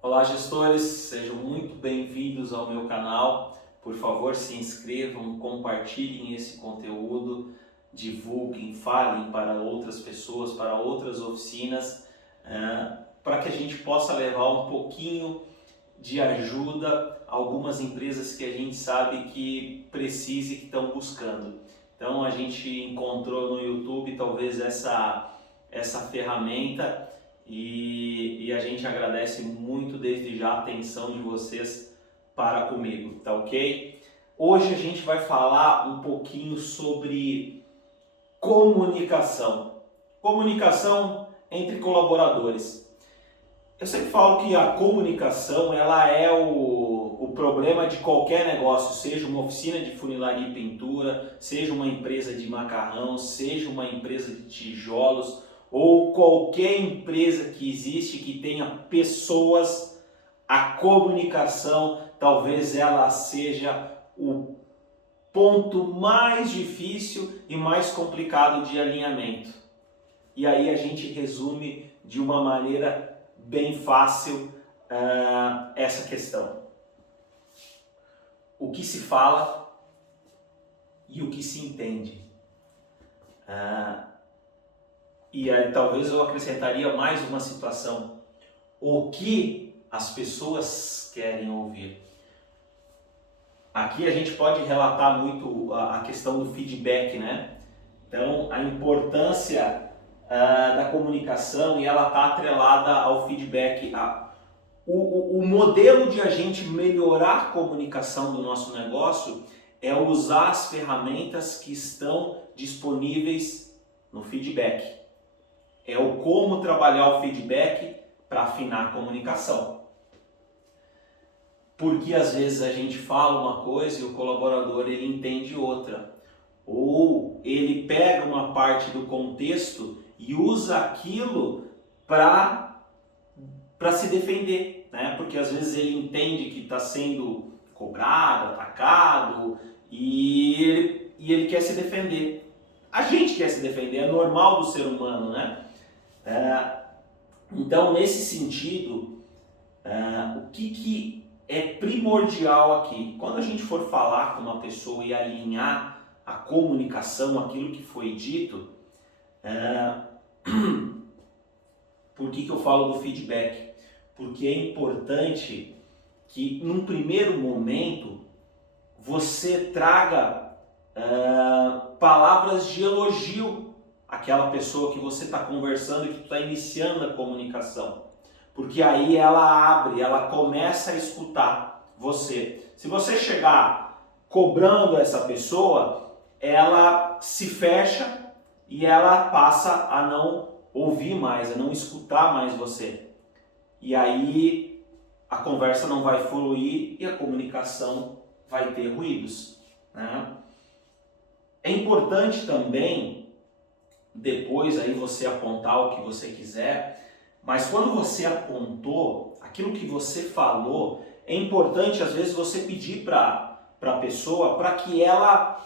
Olá, gestores, sejam muito bem-vindos ao meu canal. Por favor, se inscrevam, compartilhem esse conteúdo, divulguem, falem para outras pessoas, para outras oficinas, para que a gente possa levar um pouquinho de ajuda a algumas empresas que a gente sabe que precisa e que estão buscando. Então, a gente encontrou no YouTube talvez essa ferramenta e a gente agradece muito desde já a atenção de vocês para comigo, tá ok? Hoje a gente vai falar um pouquinho sobre comunicação. Comunicação entre colaboradores. Eu sempre falo que a comunicação ela é o problema de qualquer negócio, seja uma oficina de funilaria e pintura, seja uma empresa de macarrão, seja uma empresa de tijolos, ou qualquer empresa que existe que tenha pessoas. A comunicação talvez ela seja o ponto mais difícil e mais complicado de alinhamento. E aí a gente resume de uma maneira bem fácil essa questão. O que se fala e o que se entende. E aí, talvez eu acrescentaria mais uma situação. O que as pessoas querem ouvir. Aqui a gente pode relatar muito a questão do feedback, né? Então, a importância da comunicação, e ela está atrelada ao feedback. O modelo de a gente melhorar a comunicação do nosso negócio é usar as ferramentas que estão disponíveis no feedback. É o como trabalhar o feedback para afinar a comunicação. Porque às vezes a gente fala uma coisa e o colaborador ele entende outra. Ou ele pega uma parte do contexto e usa aquilo para se defender, né? Porque às vezes ele entende que está sendo cobrado, atacado e ele quer se defender. A gente quer se defender, é normal do ser humano, né? Então, nesse sentido, o que é primordial aqui? Quando a gente for falar com uma pessoa e alinhar a comunicação, aquilo que foi dito, por que eu falo do feedback? Porque é importante que, num primeiro momento, você traga palavras de elogio àquela pessoa que você está conversando e que está iniciando a comunicação. Porque aí ela abre, ela começa a escutar você. Se você chegar cobrando essa pessoa, ela se fecha e ela passa a não ouvir mais, a não escutar mais você. E aí a conversa não vai fluir e a comunicação vai ter ruídos, né? É importante também depois aí você apontar o que você quiser, mas quando você apontou aquilo que você falou, é importante às vezes você pedir para a pessoa para que ela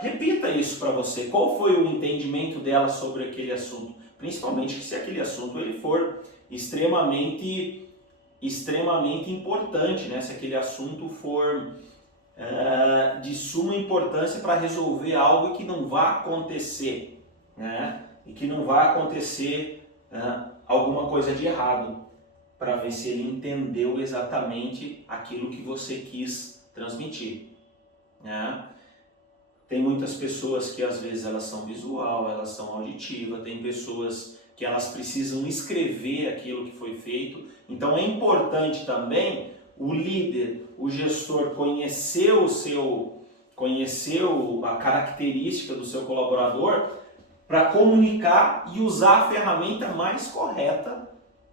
repita isso para você. Qual foi o entendimento dela sobre aquele assunto? Principalmente se aquele assunto ele for extremamente importante, né? Se aquele assunto for de suma importância para resolver algo que não vai acontecer, né? E que não vai acontecer alguma coisa de errado, para ver se ele entendeu exatamente aquilo que você quis transmitir, né? Tem muitas pessoas que às vezes elas são visual, elas são auditiva, tem pessoas que elas precisam escrever aquilo que foi feito. Então é importante também o líder, o gestor conhecer a característica do seu colaborador para comunicar e usar a ferramenta mais correta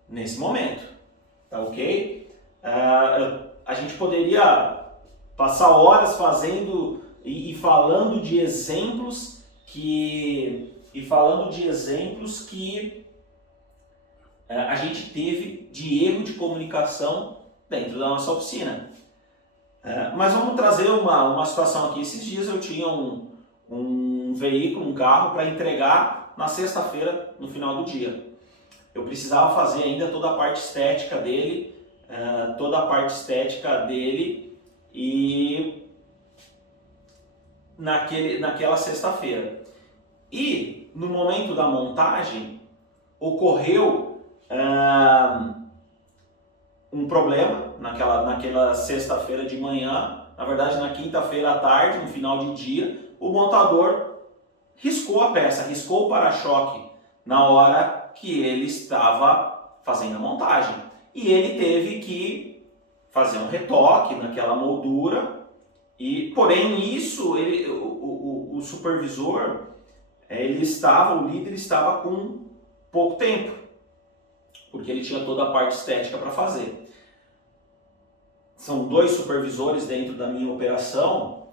nesse momento, tá ok? A gente poderia passar horas fazendo e falando de exemplos que a gente teve de erro de comunicação dentro da nossa oficina. Mas vamos trazer uma situação aqui. Esses dias eu tinha um veículo, um carro para entregar na sexta-feira, no final do dia. eu precisava fazer ainda toda a parte estética dele, e naquela sexta-feira. E no momento da montagem ocorreu um problema naquela sexta-feira de manhã, na verdade na quinta-feira à tarde, no final de dia, o montador riscou a peça, riscou o para-choque na hora que ele estava fazendo a montagem. E ele teve que fazer um retoque naquela moldura, porém isso, o supervisor, o líder estava com pouco tempo, porque ele tinha toda a parte estética para fazer. São 2 supervisores dentro da minha operação,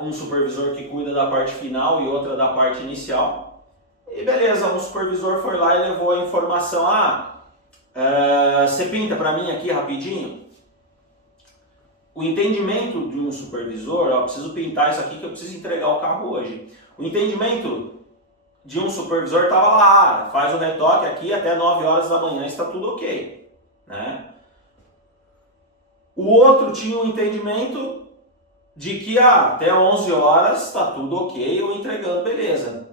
um supervisor que cuida da parte final e outra da parte inicial. E beleza, um supervisor foi lá e levou a informação, você pinta para mim aqui rapidinho? O entendimento de um supervisor, eu preciso pintar isso aqui que eu preciso entregar o carro hoje. O entendimento de um supervisor estava lá, faz o retoque aqui até 9 horas da manhã, está tudo ok, né? O outro tinha um entendimento de que até 11 horas está tudo ok, eu entregando, beleza.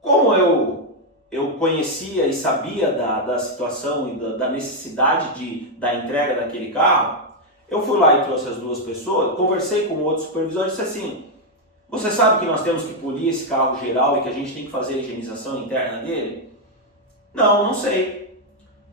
Como eu conhecia e sabia da situação e da necessidade da entrega daquele carro, eu fui lá e trouxe as 2 pessoas, conversei com o outro supervisor e disse assim, você sabe que nós temos que polir esse carro geral e que a gente tem que fazer a higienização interna dele? Não sei.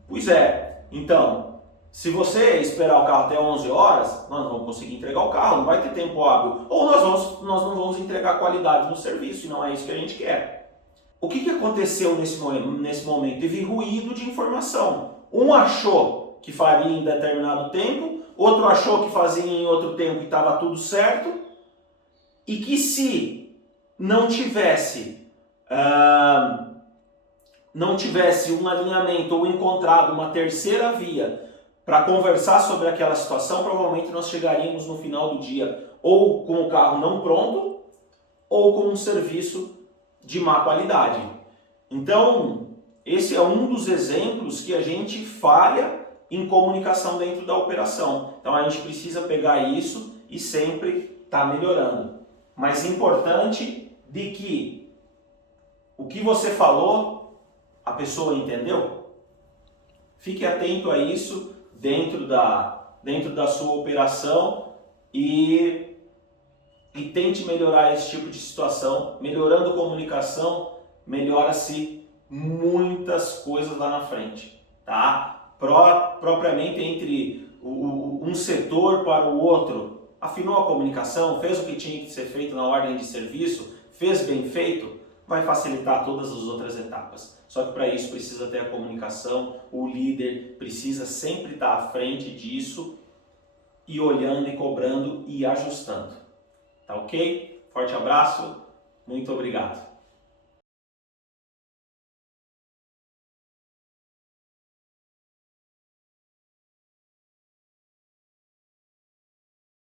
Pois é, então, se você esperar o carro até 11 horas, nós não vamos conseguir entregar o carro, não vai ter tempo hábil. Ou nós não vamos entregar qualidade no serviço, e não é isso que a gente quer. O que aconteceu nesse momento? Teve ruído de informação. Um achou que faria em determinado tempo, outro achou que fazia em outro tempo e estava tudo certo, e que se não tivesse um alinhamento ou encontrado uma terceira via para conversar sobre aquela situação, provavelmente nós chegaríamos no final do dia ou com o carro não pronto ou com um serviço de má qualidade. Então, esse é um dos exemplos que a gente falha em comunicação dentro da operação. Então, a gente precisa pegar isso e sempre estar melhorando. Mas importante de que o que você falou, a pessoa entendeu? Fique atento a isso dentro da sua operação e tente melhorar esse tipo de situação. Melhorando a comunicação, melhora-se muitas coisas lá na frente, tá? Propriamente entre um setor para o outro, afinou a comunicação, fez o que tinha que ser feito na ordem de serviço, fez bem feito, vai facilitar todas as outras etapas. Só que para isso precisa ter a comunicação, o líder precisa sempre estar à frente disso e olhando e cobrando e ajustando. Tá ok? Forte abraço, muito obrigado.